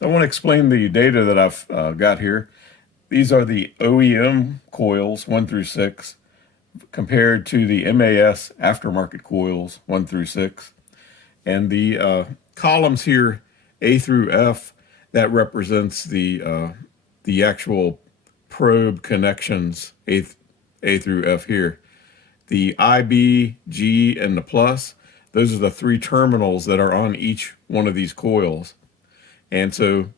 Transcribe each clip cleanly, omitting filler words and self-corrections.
I want to explain the data that I've got here. These are the OEM coils 1 through 6 compared to the MAS aftermarket coils 1 through 6. And the columns here, A through F, that represents the actual probe connections, A through F here. The IB, G, and the plus, those are the three terminals that are on each one of these coils. And so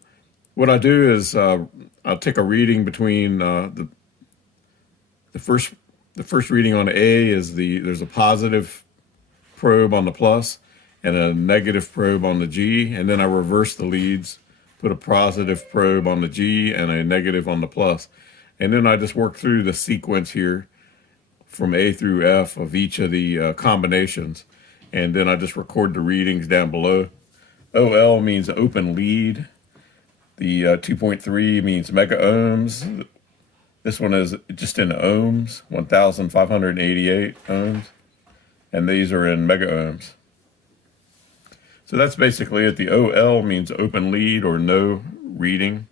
what I do is I'll take a reading between the first reading on A is there's a positive probe on the plus and a negative probe on the G, and then I reverse the leads, put a positive probe on the G and a negative on the plus. And then I just work through the sequence here from A through F of each of the combinations. And then I just record the readings down below. OL means open lead. The 2.3 means mega ohms. This one is just in ohms, 1,588 ohms. And these are in mega ohms. So that's basically it. The OL means open lead or no reading.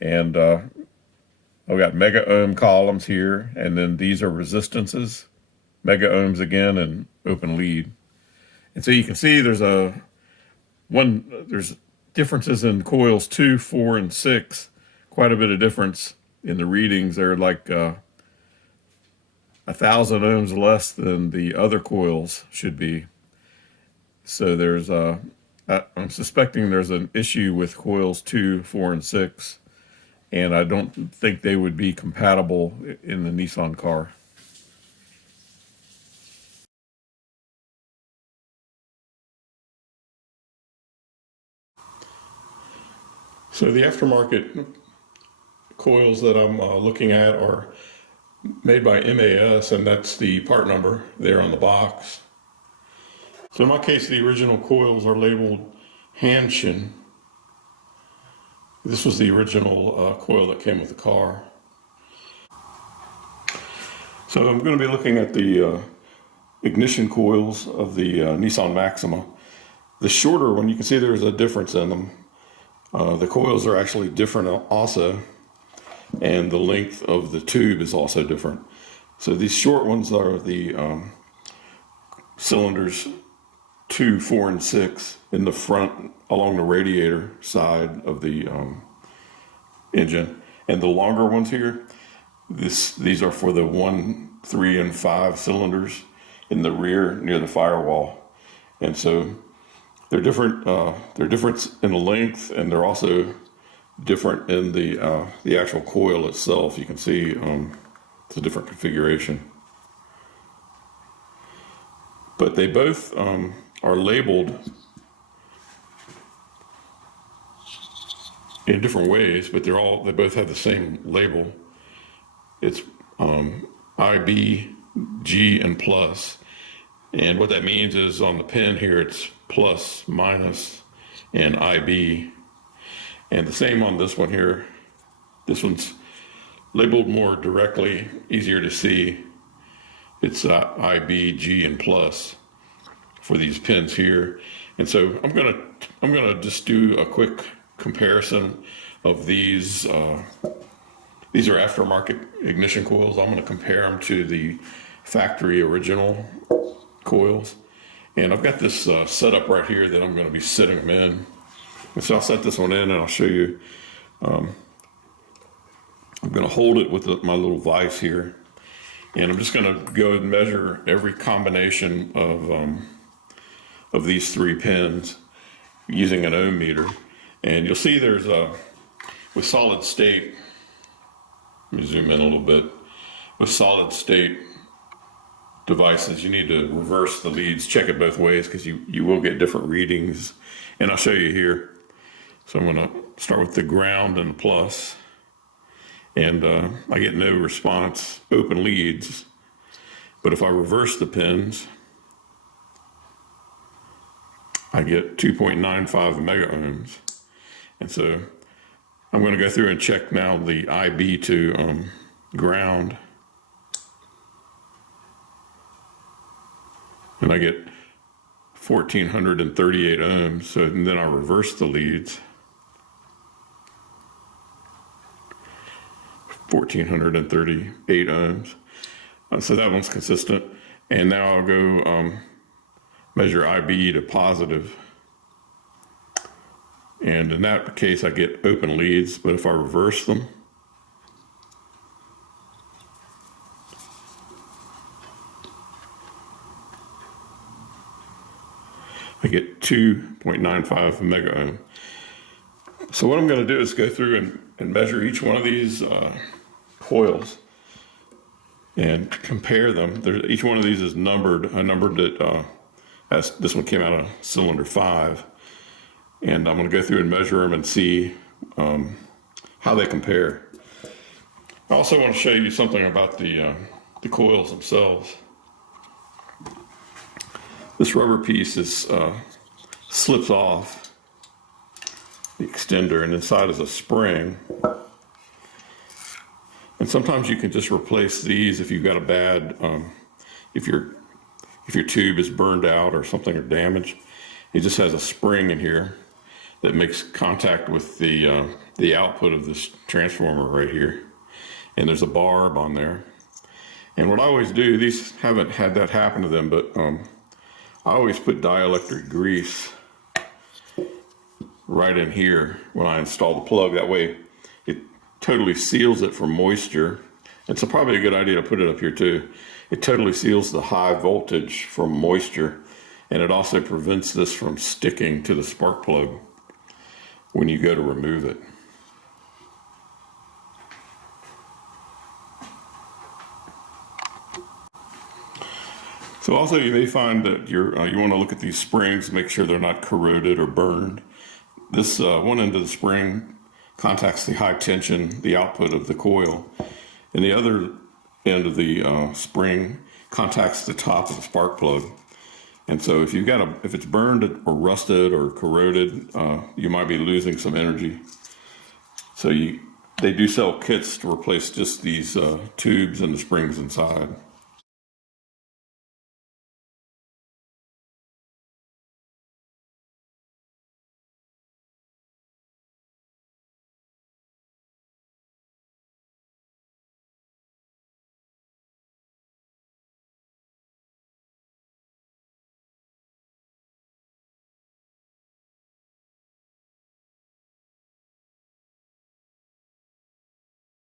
And I've got mega ohm columns here, and then these are resistances, mega ohms again, and open lead. And so you can see there's differences in coils 2, 4, and 6, quite a bit of difference in the readings. They're like 1,000 ohms less than the other coils should be. So I'm suspecting there's an issue with coils 2, 4, and 6, and I don't think they would be compatible in the Nissan car. So the aftermarket coils that I'm looking at are made by MAS, and that's the part number there on the box. So in my case, the original coils are labeled Hanshin. This was the original coil that came with the car. So I'm going to be looking at the ignition coils of the Nissan Maxima. The shorter one, you can see there's a difference in them. The coils are actually different also, and the length of the tube is also different. So these short ones are the cylinders 2, 4, and 6 in the front along the radiator side of the engine. And the longer ones here, these are for the 1, 3, and 5 cylinders in the rear near the firewall. And so they're different. They're different in the length, and they're also different in the actual coil itself. You can see it's a different configuration. But they both are labeled in different ways, but they both have the same label. It's IB, G, and plus. And what that means is on the pin here, it's plus, minus, and IB. And the same on this one here. This one's labeled more directly, easier to see. It's IB, G, and plus for these pins here. And so I'm gonna just do a quick comparison of these. These are aftermarket ignition coils. I'm gonna compare them to the factory original coils. And I've got this setup right here that I'm gonna be setting them in. And so I'll set this one in and I'll show you. I'm gonna hold it with my little vise here. And I'm just gonna go and measure every combination of these 3 pins using an ohm meter. And you'll see there's with solid state, let me zoom in a little bit. With solid state devices, you need to reverse the leads, check it both ways, because you will get different readings. And I'll show you here. So I'm gonna start with the ground and the plus. And I get no response, open leads. But if I reverse the pins, I get 2.95 mega ohms. And so I'm going to go through and check now the IB to ground. And I get 1,438 ohms. So and then I reverse the leads. 1438 ohms. So that one's consistent. And now I'll go measure IB to positive. And in that case, I get open leads, but if I reverse them, I get 2.95 mega ohm. So what I'm going to do is go through and measure each one of these coils and compare them. Each one of these is numbered. I numbered it, as this one came out of cylinder 5. And I'm going to go through and measure them and see how they compare. I also want to show you something about the coils themselves. This rubber piece slips off the extender, and inside is a spring. And sometimes you can just replace these if you've got a bad, if your tube is burned out or something or damaged. It just has a spring in here that makes contact with the output of this transformer right here. And there's a barb on there. And what I always do, these haven't had that happen to them, but I always put dielectric grease right in here when I install the plug. That way it totally seals it from moisture. It's probably a good idea to put it up here too. It totally seals the high voltage from moisture, and it also prevents this from sticking to the spark plug when you go to remove it. So also you may find that you want to look at these springs, make sure they're not corroded or burned. This one end of the spring contacts the high tension, the output of the coil, and the other end of the spring contacts the top of the spark plug. And so if it's burned or rusted or corroded, you might be losing some energy. So they do sell kits to replace just these tubes and the springs inside.